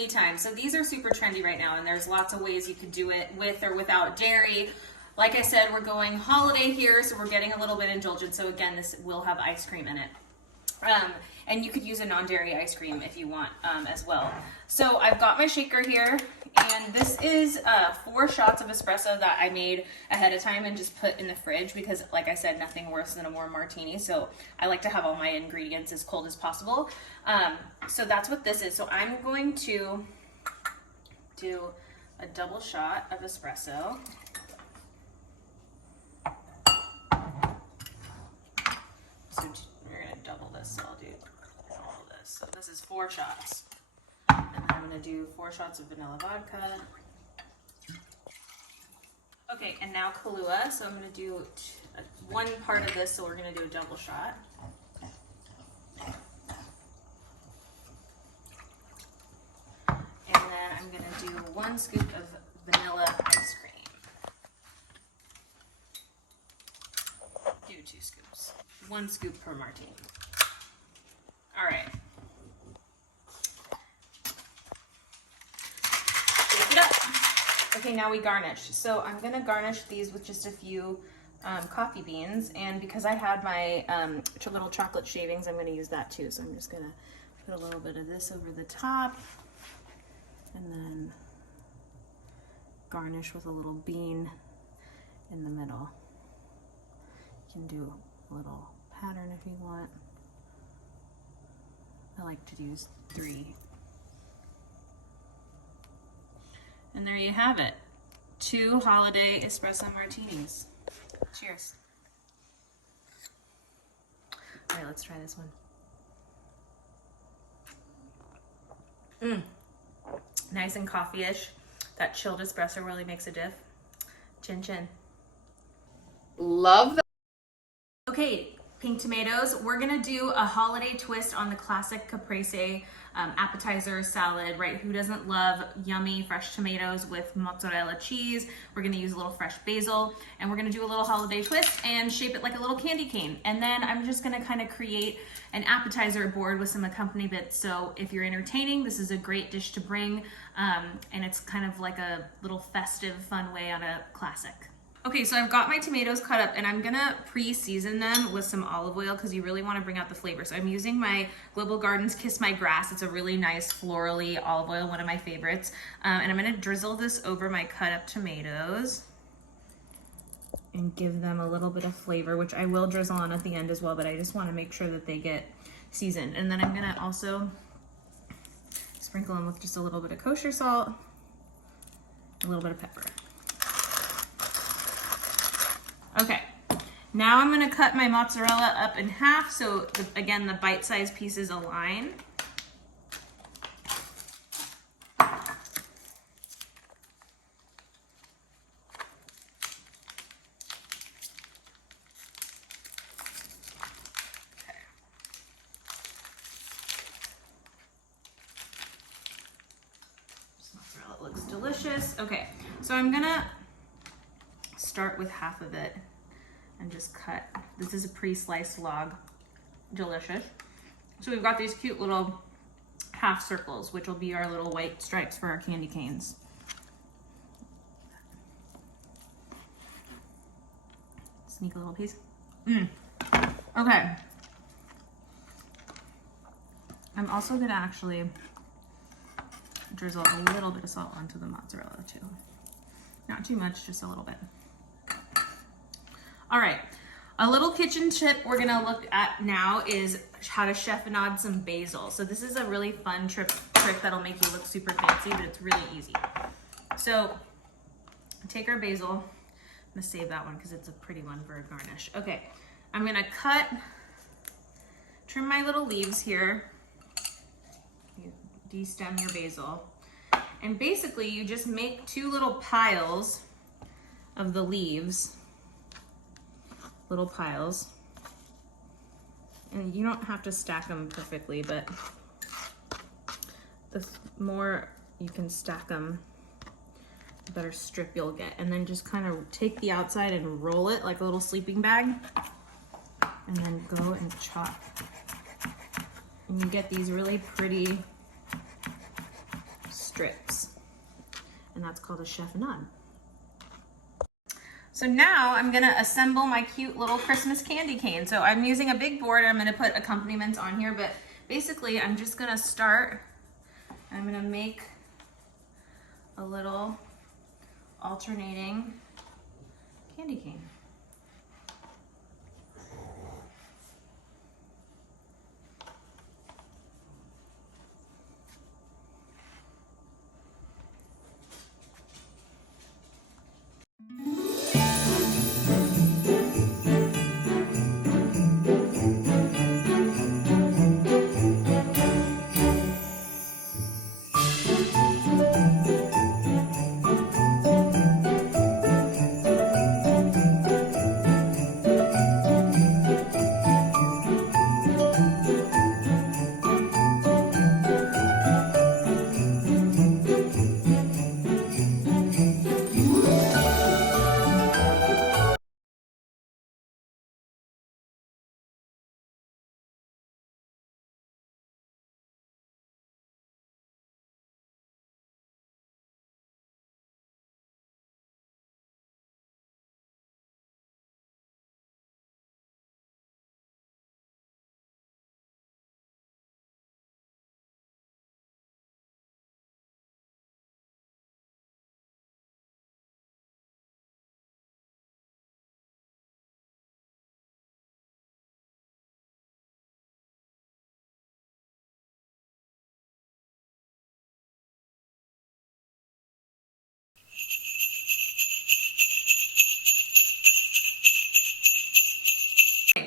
martini time. So these are super trendy right now, and there's lots of ways you could do it with or without dairy. Like I said, we're going holiday here, so we're getting a little bit indulgent. So again, this will have ice cream in it. And you could use a non-dairy ice cream if you want as well. So I've got my shaker here, and this is 4 shots of espresso that I made ahead of time and just put in the fridge because, like I said, nothing worse than a warm martini. So I like to have all my ingredients as cold as possible. So that's what this is. So I'm going to do a double shot of espresso. So we're gonna double this, so I'll do all of this. So this is 4 shots. And then I'm gonna do 4 shots of vanilla vodka. Okay, and now Kahlua. So I'm gonna do 1 part of this, so we're gonna do a double shot. And then I'm gonna do 1 scoop of vanilla ice cream. Do 2 scoops. 1 scoop per martini. All right. Shake it up. Okay, now we garnish. So I'm gonna garnish these with just a few coffee beans, and because I had my little chocolate shavings, I'm gonna use that too. So I'm just gonna put a little bit of this over the top, and then garnish with a little bean in the middle. You can do a little pattern if you want. I like to use 3. And there you have it. 2 holiday espresso martinis. Cheers. All right, let's try this one. Nice and coffee-ish. That chilled espresso really makes a diff. Chin chin. Love that. Okay, pink tomatoes. We're gonna do a holiday twist on the classic caprese appetizer salad, right? Who doesn't love yummy fresh tomatoes with mozzarella cheese? We're gonna use a little fresh basil, and we're gonna do a little holiday twist and shape it like a little candy cane. And then I'm just gonna kind of create an appetizer board with some accompaniment. So if you're entertaining, this is a great dish to bring, and it's kind of like a little festive, fun way on a classic. Okay, so I've got my tomatoes cut up, and I'm gonna pre-season them with some olive oil because you really wanna bring out the flavor. So I'm using my Global Gardens Kiss My Grass. It's a really nice florally olive oil, one of my favorites. And I'm gonna drizzle this over my cut up tomatoes and give them a little bit of flavor, which I will drizzle on at the end as well, but I just wanna make sure that they get seasoned. And then I'm gonna also sprinkle them with just a little bit of kosher salt, a little bit of pepper. Okay, now I'm gonna cut my mozzarella up in half so, again, the bite-sized pieces align. This mozzarella looks delicious. Okay, so I'm gonna start with half of it and just cut. This is a pre-sliced log. Delicious. So we've got these cute little half circles, which will be our little white stripes for our candy canes. Sneak a little piece. Okay. I'm also gonna actually drizzle a little bit of salt onto the mozzarella too. Not too much, just a little bit. All right, a little kitchen tip we're gonna look at now is how to chiffonade some basil. So this is a really fun trick that'll make you look super fancy, but it's really easy. So take our basil. I'm gonna save that one because it's a pretty one for a garnish. Okay, I'm gonna trim my little leaves here. You de-stem your basil. And basically you just make 2 little piles of the leaves. Little piles, and you don't have to stack them perfectly, but the more you can stack them, the better strip you'll get. And then just kind of take the outside and roll it like a little sleeping bag, and then go and chop. And you get these really pretty strips. And that's called a chiffonade. So now I'm gonna assemble my cute little Christmas candy cane. So I'm using a big board. I'm gonna put accompaniments on here, but basically I'm just gonna start. I'm gonna make a little alternating candy cane.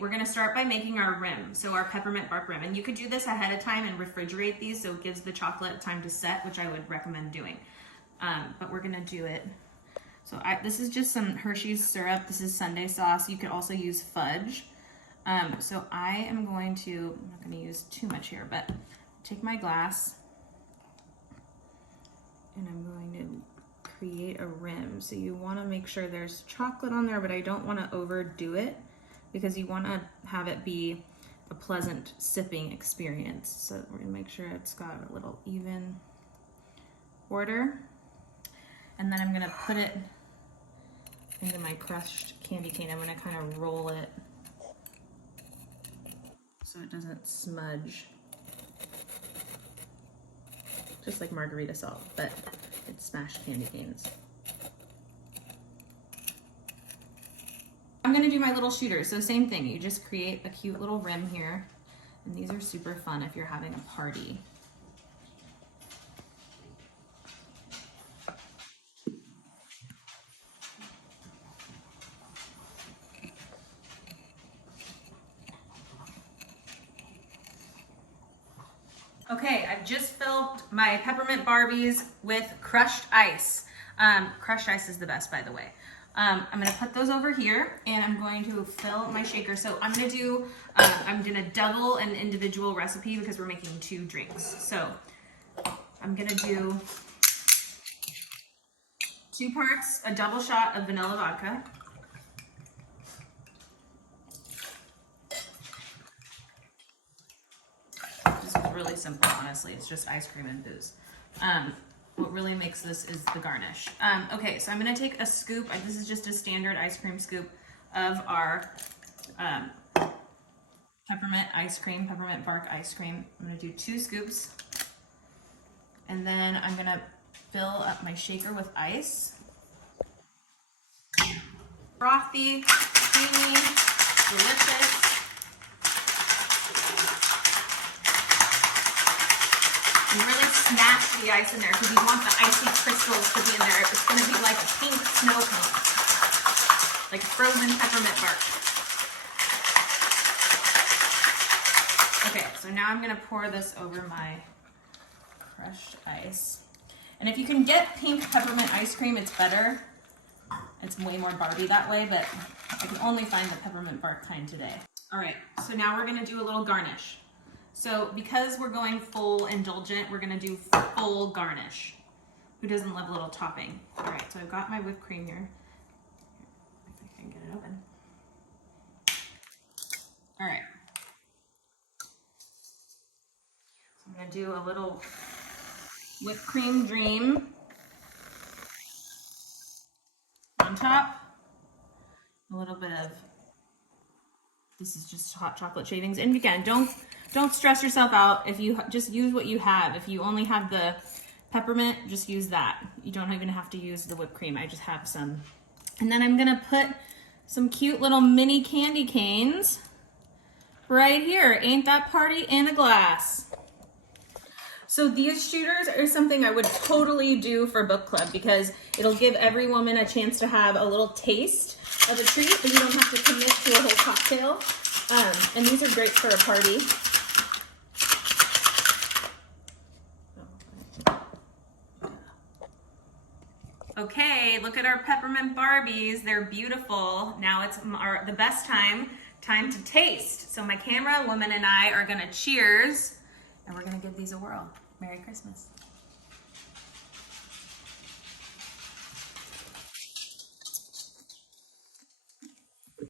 We're gonna start by making our rim, so our peppermint bark rim. And you could do this ahead of time and refrigerate these so it gives the chocolate time to set, which I would recommend doing. But we're gonna do it. So this is just some Hershey's syrup. This is sundae sauce. You could also use fudge. So I am going to, I'm not gonna use too much here, but take my glass and I'm going to create a rim. So you wanna make sure there's chocolate on there, but I don't wanna overdo it, because you want to have it be a pleasant sipping experience. So we're gonna make sure it's got a little even order. And then I'm gonna put it into my crushed candy cane. I'm gonna kind of roll it so it doesn't smudge. Just like margarita salt, but it's smashed candy canes. I'm gonna do my little shooters. So same thing, you just create a cute little rim here. And these are super fun if you're having a party. Okay, I've just filled my peppermint Barbies with crushed ice. Crushed ice is the best, by the way. I'm gonna put those over here and I'm going to fill my shaker. So I'm gonna double an individual recipe because we're making 2 drinks. So I'm gonna do 2 parts, a double shot of vanilla vodka. This is really simple, honestly. It's just ice cream and booze. What really makes this is the garnish. Okay, so I'm gonna take a scoop. This is just a standard ice cream scoop of our peppermint bark ice cream. I'm gonna do 2 scoops. And then I'm gonna fill up my shaker with ice. Frothy, creamy, delicious. And really smash the ice in there because you want the icy crystals to be in there. It's going to be like a pink snow cone, like frozen peppermint bark. Okay, so now I'm going to pour this over my crushed ice. And if you can get pink peppermint ice cream, it's better. It's way more Barbie that way, but I can only find the peppermint bark kind today. All right, so now we're going to do a little garnish. So because we're going full indulgent, we're gonna do full garnish. Who doesn't love a little topping? All right, so I've got my whipped cream here. If I can get it open. All right. So I'm gonna do a little whipped cream dream on top. A little bit of, this is just hot chocolate shavings. And again, don't stress yourself out. If you just use what you have. If you only have the peppermint, just use that. You don't even have to use the whipped cream. I just have some. And then I'm gonna put some cute little mini candy canes right here. Ain't that party in a glass? So these shooters are something I would totally do for book club because it'll give every woman a chance to have a little taste of a treat, but you don't have to commit to a whole cocktail. And these are great for a party. Okay, look at our peppermint Barbies. They're beautiful. Now it's the best time to taste. So my camera woman and I are gonna cheers, and we're gonna give these a whirl. Merry Christmas.